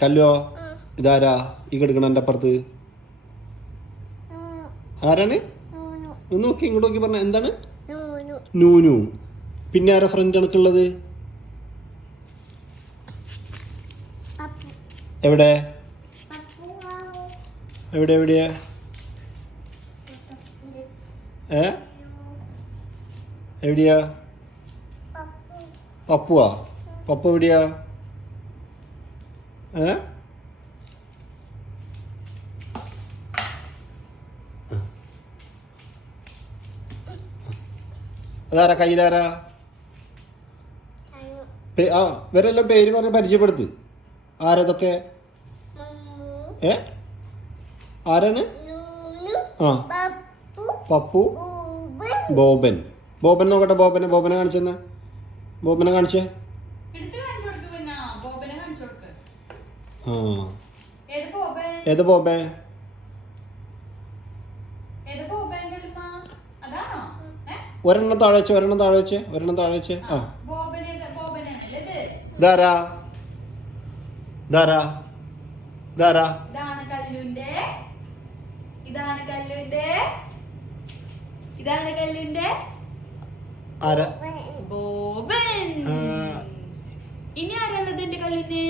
കല്ലോ ഇതാരാ? ഈ കിടക്കണ എന്റെ അപ്പുറത്ത്. ആരാണ്? നോക്കി ഇങ്ങോട്ട് നോക്കി പറഞ്ഞ എന്താണ്? നൂനു. പിന്നെ ആരാ ഫ്രണ്ട് കണക്കുള്ളത് എവിടെ? എവിടെ എവിടെയാ? ഏ? എവിടെയാ? പപ്പുവാ? പപ്പു എവിടെയാ? ഏ? അതാരാ കയ്യിലാരാ? ആ ഇവരെല്ലാം പേര് പറഞ്ഞ് പരിചയപ്പെടുത്ത്. ആരതൊക്കെ? ഏ? ആരാണ്? ആ. പപ്പു ബോബൻ. ബോബൻ നോക്കട്ടെ ബോബനെ ബോബനെ കാണിച്ചെന്ന്. ബോബനെ കാണിച്ചേ എടുത്ത് കാണിച്ചു കൊടുക്ക് പിന്നെ ബോബനെ കാണിച്ചു കൊടുക്ക് ആ ഏത് പോപ്പേ ഒരെണ്ണം താഴെ വെച്ച് ഒരെണ്ണം താഴെ വെച്ച് ഒരെണ്ണം താഴെ വെച്ച്. ആ ധാരാ ധാരാ ധാരാ കല്ലുന്റെ കല്ലുന്റെ കല്ലുന്റെ ആരാ? ഇനി ആരാളുള്ളത് എന്റെ കല്ലിന്?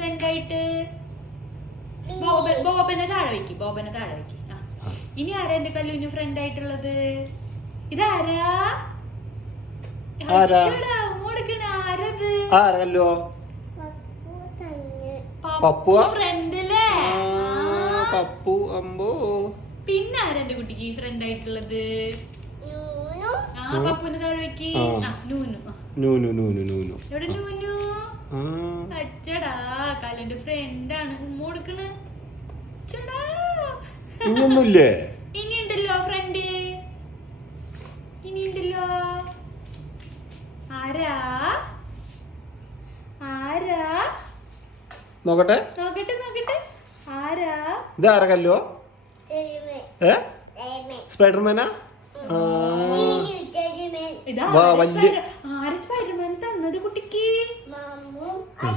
ഫ്രണ്ട് ആയിട്ട് ബോബൻ ബോബനെ താഴെ വെക്കി ബോബനെ താഴെ വെക്കി. ആ. ഇനി ആരാ എന്റെ കല്ലുവിന് ഫ്രണ്ട് ആയിട്ടുള്ളത്? ഇതാരാ? ആരാ? അച്ചോടാ, മോടുക്കണ ആരത്? ആരാ കല്ലോ പപ്പുവാ? ഫ്രണ്ടില്ലേ ആ, പപ്പു അമ്പോ. പിന്നെ ആരാ എന്റെ കുട്ടിക്ക് ഫ്രണ്ട് ആയിട്ടുള്ളത്. പപ്പുവിനെ താഴെ വെക്കി. നൂനു. ആ. നൂനു നൂനു നൂനു. എവിടെ നൂനു? അച്ചടാ കല്ലിന്റെ ഫ്രണ്ടാണ് ഉമ്മ കൊടുക്കണ്. അച്ചടാ. ഇനിയൊന്നുമില്ലേ ഇനി ഉണ്ടല്ലോ ഫ്രണ്ട് ഇനി ഉണ്ടല്ലോ ആരാ? ആരാ? നോക്കട്ടെ. നോക്കട്ടെ നോക്കട്ടെ. ആരാ? ഇത് ആരാ കല്ലോ ഏ? സ്പൈഡർമാനാ? ആ. ആര് വാ, ആരാ വല്യ- സ്പൈഡർമാൻ തന്നത് കുട്ടിക്ക്? ആ.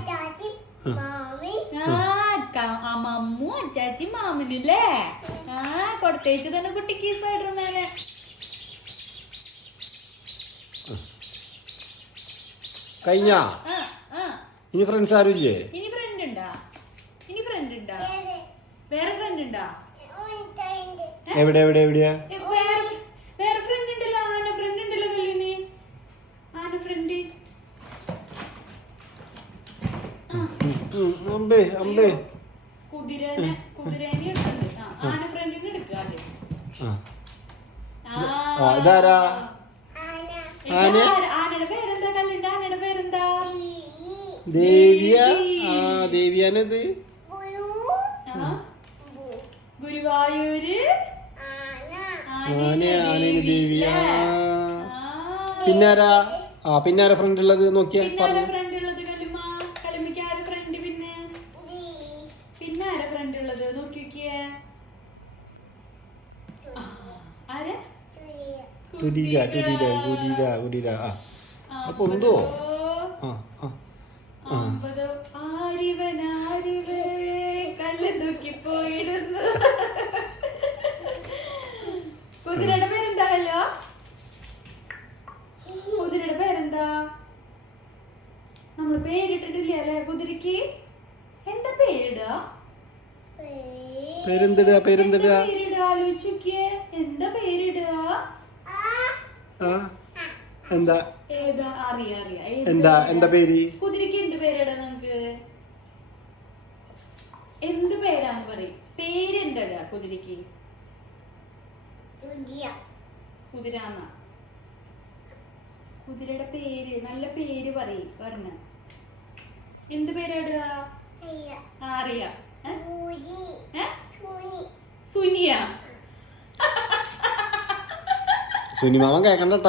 ക- ആ മമ്മു അച്ചാച്ചി മാമനല്ലേ ആ കൊടുത്തേച്ച് തന്നെ കുട്ടിക്ക് സ്പൈഡർമാനെ കഴിഞ്ഞ? ആ ആ. ഇനി ഫ്രണ്ട്സ് ആരും ഇല്ലേ? ഇനി ഫ്രണ്ട് ഉണ്ടാ? ഇനി ഫ്രണ്ട് ഉണ്ടാ? വേറെ ഫ്രണ്ട് ഉണ്ടാ? എവിടെ എവിടെ എവിടെയാ ഏ, വേറെ വേറെ ഫ്രണ്ട് ഉണ്ടല്ലോ ആന ഫ്രണ്ട് ഉണ്ടല്ലോ കല്ലിന് ആന ഫ്രണ്ട് ഉം, അമ്പേ അമ്പേ. കുതിരനെ കുതിരനെ എടുക്കണ്ട്? ആന ഫ്രണ്ടിനെ എടുക്കുക ആദ്യം. ആ. ഇതാരാ? ആന? ആനയുടെ പേരെന്താ കല്ലിന്റെ? ആനയുടെ പേരെന്താ? ദേവിയ? ആ ദേവിയാനത്? ഗുരുവായൂര്? ആന. ആനന് ദേവിയ. ആ. പിന്നെ ആ പിന്നാരാ ഫ്രണ്ട് ഉള്ളത്? നോക്കിയാ പറഞ്ഞു. കുടിര കുടിര കുടിര കുടിര ആ അപ്പൊ ഉണ്ടോ? ആ ആ കുതിരയുടെ പേരെന്താ കല്ലോ കുതിരയുടെ പേരെന്താ? നമ്മൾ പേരിട്ടിട്ടില്ല അല്ലേ കുതിരക്ക് എന്താ പേരിടുക പേരെന്തിടുക പേരെന്തിടുക പേരിടുക ആലോചിക്കേ എന്താ പേരിടുക എന്താ? എന്താ? എന്താ പേര്? കുതിരക്ക് എന്ത് പേരാടാ നമുക്ക് എന്ത് പേരാന്ന് പറയും? പേരെന്താ കുതിരക്ക് കുതിരാന്ന. കുതിരയുടെ പേര് നല്ല പേര് പറയും പറഞ്ഞ. എന്ത് പേരാടുക അറിയാ? സുനിയ. സുനിമാവൻ കേക്കണ്ട കേട്ടോ